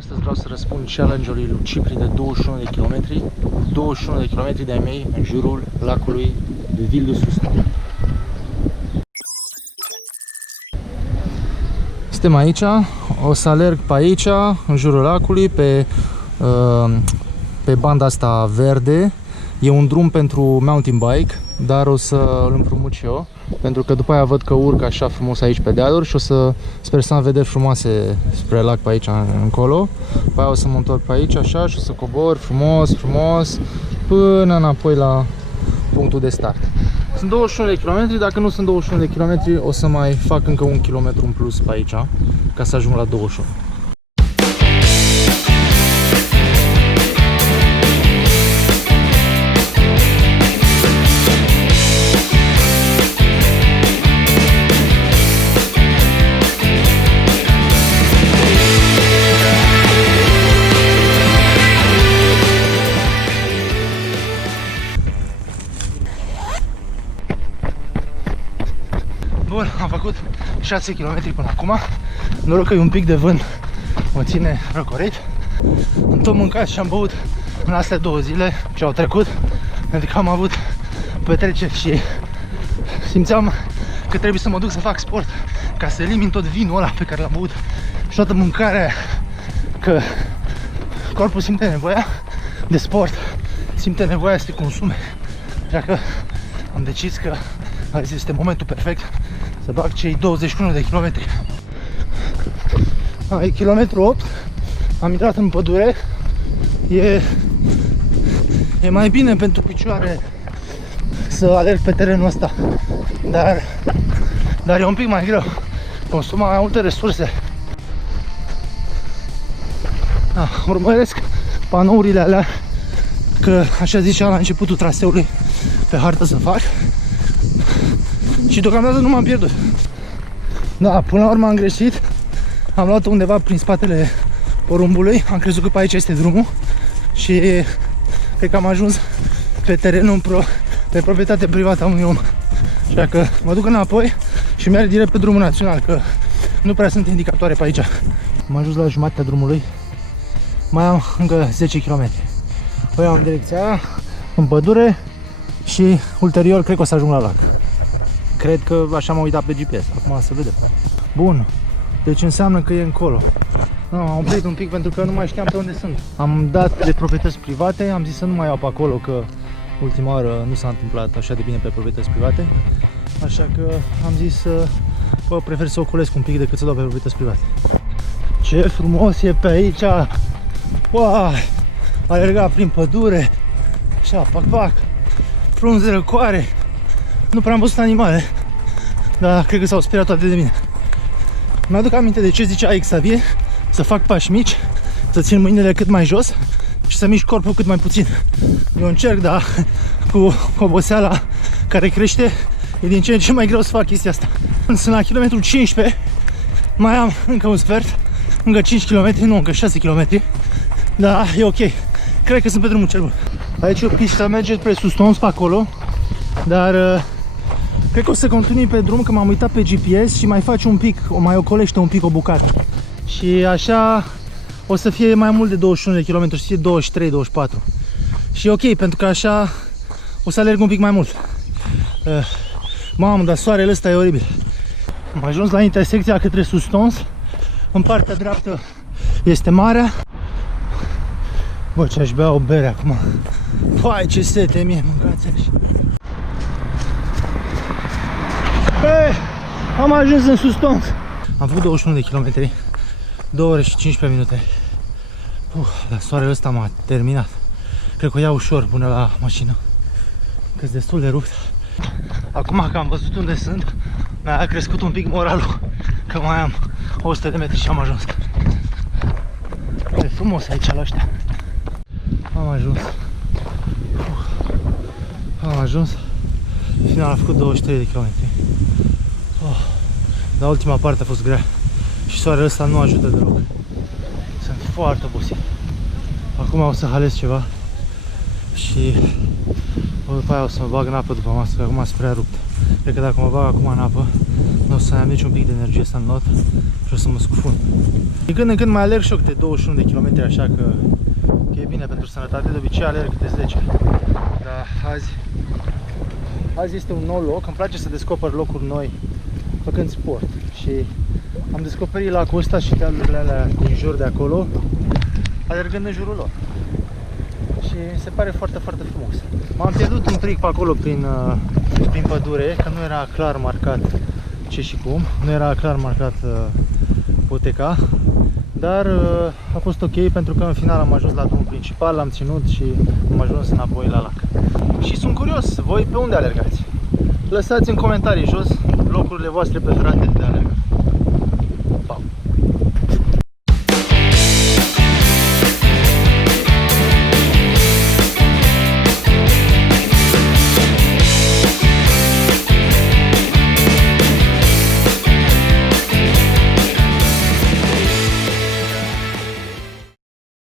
Astăzi vreau să răspund challenge-ului lui Cipri de 21 de km. 21 de km de-ai mei în jurul lacului de Ville de Suston. Suntem aici, o să alerg pe aici, în jurul lacului, pe banda asta verde. E un drum pentru mountain bike, dar o să îl împrumut și eu, pentru că după aia văd că urc așa frumos aici pe dealuri și o să sper să am vederi frumoase spre lac pe aici încolo. După aia o să mă întorc pe aici așa și o să cobor frumos până înapoi la punctul de start. Sunt 21 de km, dacă nu sunt 21 de km o să mai fac încă 1 km în plus pe aici ca să ajung la 21. Bun, am făcut 6 km până acum. Noroc că e un pic de vânt, mă ține răcorit. Am tot mâncat și am băut în astea 2 zile ce au trecut, pentru că am avut petreceri și simțeam că trebuie să mă duc să fac sport ca să elimin tot vinul ăla pe care l-am băut și toată mâncarea, că corpul simte nevoia de sport, simte nevoia să te consume. Așa că am decis că azi este momentul perfect să bag cei 21 de kilometri. E kilometru 8, am intrat în pădure, e mai bine pentru picioare să alerg pe terenul ăsta, dar e un pic mai greu, consumă mai multe resurse. Urmăresc panourile alea, că așa zicea la începutul traseului pe hartă să fac. Și deocamdată nu m-am pierdut. Da, până la urmă am greșit. Am luat undeva prin spatele porumbului. Am crezut că pe aici este drumul. Și cred că am ajuns pe terenul pe proprietate privată a unui om. Așa că mă duc înapoi și merg direct pe drumul național, că nu prea sunt indicatoare pe aici. Am ajuns la jumatea drumului. Mai am încă 10 km. O iau în direcția aia, în pădure, și ulterior cred că o să ajung la lac. Cred că așa m-am uitat pe GPS, acum să vedem. Bun, deci înseamnă că e încolo. Am oprit un pic pentru că nu mai știam pe unde sunt. Am dat de proprietăți private, am zis să nu mai iau pe acolo, că ultima oară nu s-a întâmplat așa de bine pe proprietăți private. Așa că am zis să prefer să ocolesc un pic decât să dau pe proprietăți private. Ce frumos e pe aici! Wow! Alergat prin pădure, așa, pac, frunze răcoare. Nu prea am văzut animale, dar cred că s-au speriat toate de mine. Mi-aduc aminte de ce zicea Xavier, să fac pași mici, să țin mâinile cât mai jos și să mișc corpul cât mai puțin. Eu încerc, dar cu oboseala care crește, e din ce în ce mai greu să fac chestia asta. Sunt la kilometrul 15, mai am încă un sfert, încă 5 km, nu, încă 6 km, dar e ok. Cred că sunt pe drumul cel bun. Aici e o pistă, merge spre Sustons pe acolo, dar cred că o să continui pe drum, că m-am uitat pe GPS și mai face un pic, mai ocolește un pic o bucată. Și așa o să fie mai mult de 21 de km, să fie 23-24. Și e ok, pentru că așa o să alerg un pic mai mult. Mamă, dar soarele ăsta e oribil. Am ajuns la intersecția către Sustons. În partea dreaptă este marea. Bă, ce aș bea o bere acum. Păi, ce sete mie, mâncați așa. Am ajuns în Sustons. Am făcut 21 de km, 2 ore și 15 minute. Dar soarele ăsta m-a terminat. Cred că o iau ușor până la mașină, că-s destul de rupt. Acum că am văzut unde sunt, mi-a crescut un pic moralul, că mai am 100 de metri și am ajuns. E frumos aici la ăștia. Am ajuns. Final a făcut 23 de km. Dar ultima parte a fost grea și soarele ăsta nu ajută deloc. Sunt foarte obosit. Acum o să halez ceva și după aia o să mă bag în apă după masă, că acum sunt prea rupt. Cred că dacă mă bag acum în apă, nu o să am niciun pic de energie să înot și o să mă scufund. Din când în când mai alerg și eu câte 21 de kilometri, așa că e bine pentru sănătate. De obicei alerg câte 10. Dar azi este un nou loc. Îmi place să descoper locuri noi făcând sport. Și am descoperit lacul ăsta și dealurile alea din jur de acolo, alergând în jurul lor. Și mi se pare foarte, foarte frumos. M-am pierdut un pic pe acolo prin pădure, că nu era clar marcat ce și cum. Nu era clar marcat poteca. Dar a fost ok pentru că în final am ajuns la drumul principal, l-am ținut și am ajuns înapoi la lac. Și sunt curios, voi pe unde alergați? Lăsați în comentarii jos locurile voastre preferate de alergat.